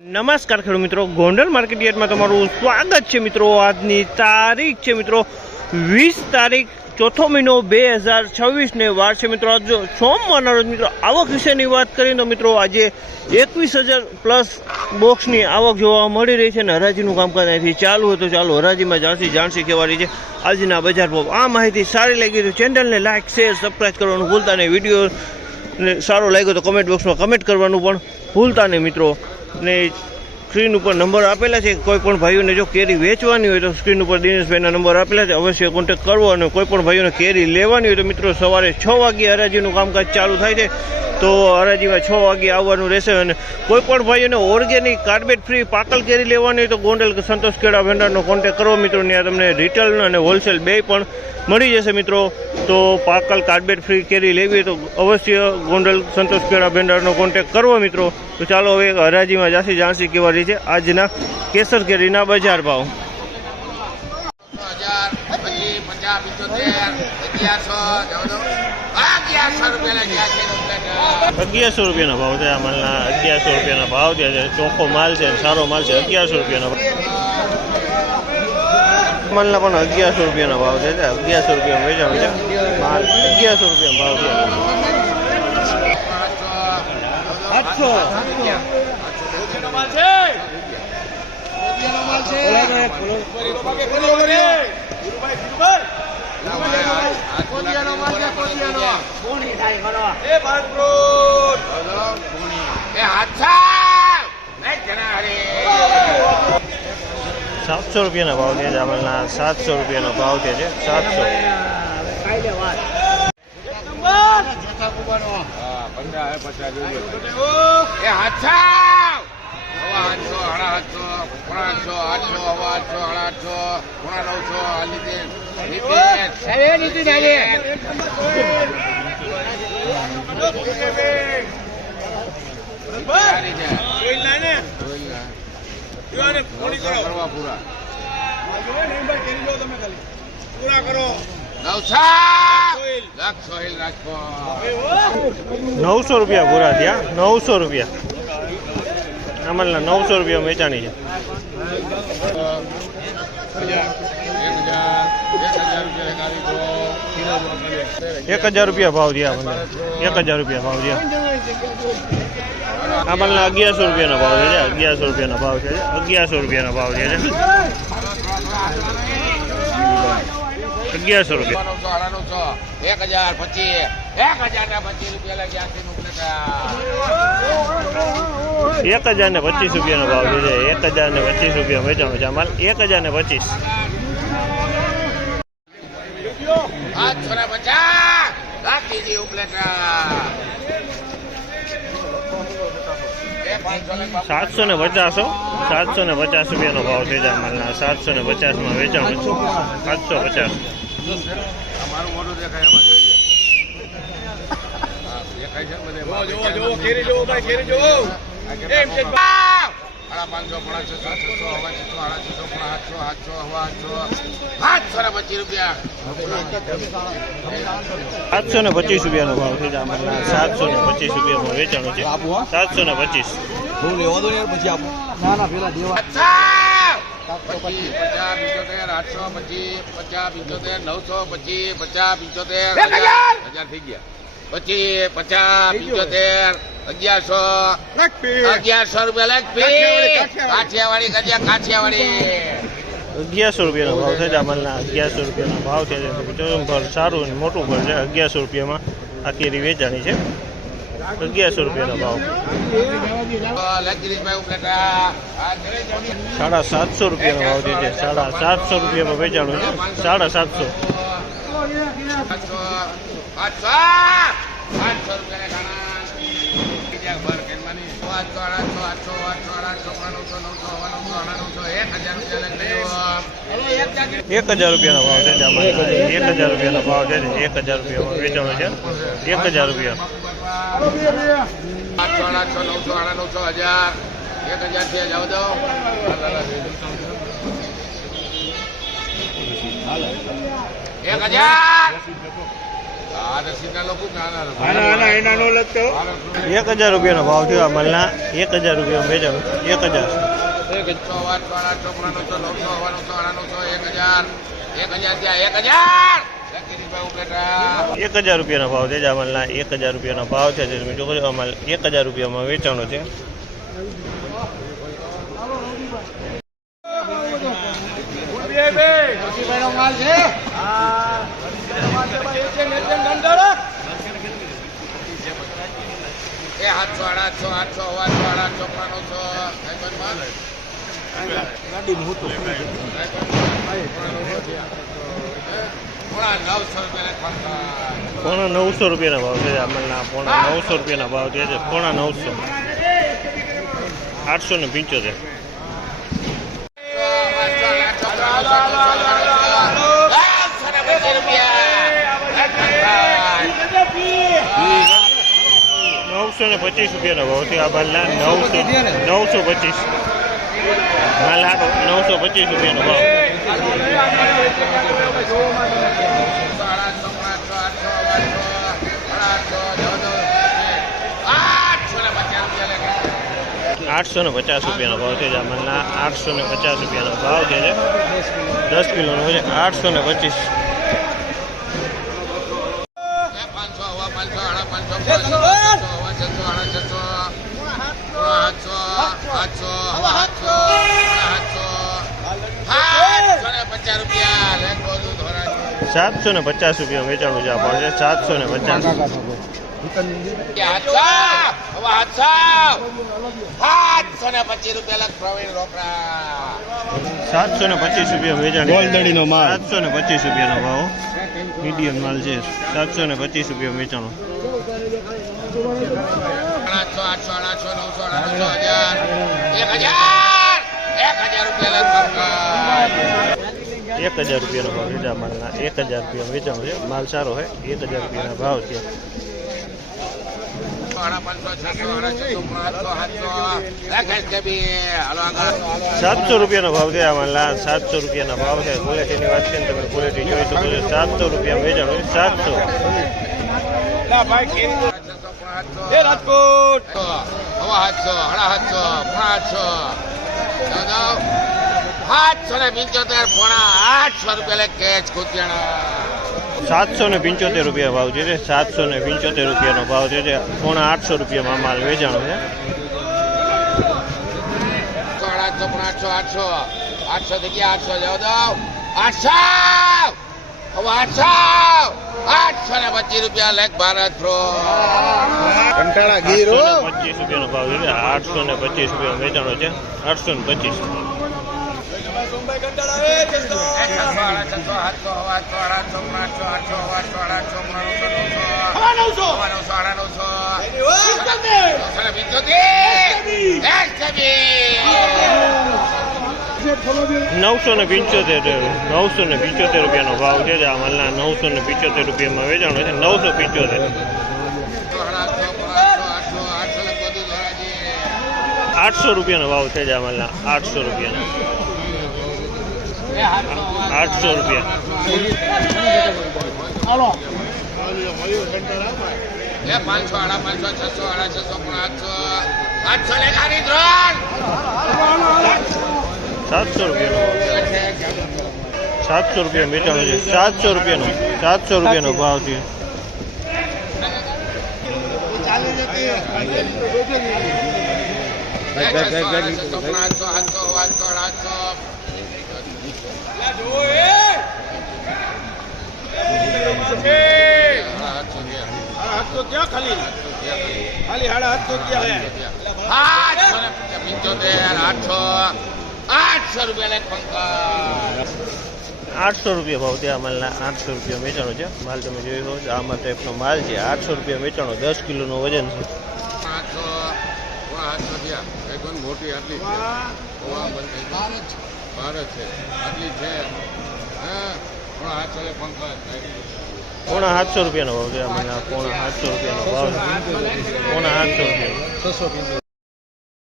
નમસ્કાર ખેડૂત મિત્રો, ગોંડલ માર્કેટ યાર્ડમાં તમારું સ્વાગત છે મિત્રો। આજની તારીખ છે મિત્રો 20 તારીખ ચોથો મહિનો 2026 ને વાર છે મિત્રો આજ સોમવારના રોજ મિત્રો આવક વિશેની વાત કરીએ તો મિત્રો આજે 21,000 પ્લસ બોક્સની આવક જોવા મળી રહી છે અને હરાજીનું કામકાજ અહીંથી ચાલુ હોય તો ચાલો હરાજીમાં જાણસી કહેવાની છે આજના બજાર ભાવ। આ માહિતી સારી લાગી તો ચેનલને લાઇક શેર સબસ્ક્રાઈબ કરવાનું ભૂલતા નહીં, વિડીયો સારો લાગ્યો તો કમેન્ટ બોક્સમાં કમેન્ટ કરવાનું પણ ભૂલતા નહીં મિત્રો। ને સ્ક્રીન ઉપર નંબર આપેલા છે, કોઈ પણ ભાઈઓને જો કેરી વેચવાની હોય તો સ્ક્રીન ઉપર દિનેશભાઈના નંબર આપેલા છે, અવશ્ય કોન્ટેક્ટ કરવો। અને કોઈ પણ ભાઈઓને કેરી લેવાની હોય તો મિત્રો સવારે 6 વાગ્યે હરાજીનું કામકાજ ચાલુ થાય છે તો હરાજીમાં 6 વાગ્યે આવવાનું રહેશે। અને કોઈ પણ ભાઈઓને ઓર્ગેનિક કાર્બેટ ફ્રી પાકલ કેરી લેવાની હોય તો ગોંડલ સંતોષ કેળા ભંડારનો કોન્ટેક્ટ કરો મિત્રો। ત્યાં તમને રિટેલ અને હોલસેલ બે પણ મળી જશે મિત્રો। તો પાકલ કાર્બેટ ફ્રી કેરી લેવી તો અવશ્ય ગોંડલ સંતોષ કેળા ભંડારનો કોન્ટેક્ટ કરવો મિત્રો। તો ચાલો હવે હરાજીમાં જાણસી કેવા રહી છે આજના કેસર કેરીના બજાર ભાવ। 1100 રૂપિયાના ભાવ છે। આ માલના 1100 રૂપિયાના ભાવ થયા છે। ચોખ્ખો માલ છે, સારો માલ છે। 1100 રૂપિયાના માલના પણ 1100 રૂપિયાના ભાવ છે। 1100 રૂપિયા વેચાણ છે માલ, 1100 રૂપિયા ભાવ છે। 700 રૂપિયાના ભાવ છે। જામલના 700 રૂપિયાનો ભાવ છે। 900 રૂપિયા પૂરા થયા। 900 રૂપિયા અમલના 900 રૂપિયા વેચાણી છે। 1000 રૂપિયા ભાવ થયા મને। 1000 રૂપિયા ભાવ થયા। અમલના 1100 રૂપિયાનો ભાવ છે। 1100 રૂપિયાનો ભાવ છે। 1100 રૂપિયાનો ભાવ છે। 1100 રૂપિયા 1025 રૂપિયાનો ભાવ છે। 1025 રૂપિયા વેચાણો છે માલ। 1025 750 રૂપિયાનો ભાવ છે માલના। 750 વેચાણ 750 725 રૂપિયાનો ભાવ છે જામલના। 725 રૂપિયામાં વેચાણો છે। 725 1100 રૂપિયાનો ભાવ છે જામલના। 1100 રૂપિયાનો ભાવ છે। ભર સારું અને મોટું ભર છે। 1100 રૂપિયામાં આ કેરી વેચાણી છે। 1100 રૂપિયાનો ભાવ। 750 રૂપિયાનો ભાવ છે। 750 રૂપિયામાં વેચાણું છે। 750 1000 રૂપિયાનો ભાવ છે જામલના। 1000 રૂપિયાનો ભાવ છે। 1000 રૂપિયામાં વેચાણું છે। 1000 રૂપિયા 1000 ₹1000 ભાવ થયો આ માલના. ₹1000 વેચાણ. 1000. ₹1000 ભાવ છે માલના. ₹1000 ભાવ છે. માલ ₹1000 વેચાણો છે. ₹900 ભાવ છે માલના. ₹900 ભાવ છે. ₹900. 875. ₹925 ભાવ છે આ માલના. 925. માલ હાટો ₹925 ભાવ. ₹850 ભાવ છે જામલના. ₹850 ભાવ છે. 10 કિલોનો છે. 825. ₹750 વેચાણું છે આ ભાવ છે. 750. ₹725 વેચાણ. ગોલદડીનો માલ. ₹725 ભાવ. મીડિયમ માલ છે. ₹725 વેચાણો. 1000 ભાવ લીધા માલના. 1000 વેચાણો છે. માલ સારો હોય. 1000 ભાવ છે. ₹700 ભાવ છે આ માલના. ₹700 ભાવ છે. ક્વોલિટીની વાત છે ને તમે ક્વોલિટી જોઈ શકો છો. ₹700 વેચાણો છે. 700. રાજકોટ ₹775 ભાવ છે. ₹775 ભાવ છે. ₹850 માલ વેચાણો છે. 825 લેખ ભારત કંટાળા ગીર ₹825 ભાવ છે. ₹825 વેચાણો છે. 825. ₹975 ભાવ છે આ માલના. ₹975 વેચાણો છે. 975. ₹800 ભાવ છે આ માલના. ₹800. 800. ₹700 વેચાણો છે. ₹700 ભાવ છે. ₹800 ભાવ છે આ માલના. ₹800 વેચાણો છે. માલ તમે જોઈ શકો આમાં ટાઈપનો માલ છે. ₹800 વેચાણો. 10 કિલોનું વજન છે. મોટી આટલી ભારત છે આટલી છે. ₹750 ભાવ છે આ માલના. ₹750 ભાવ છે. ₹750.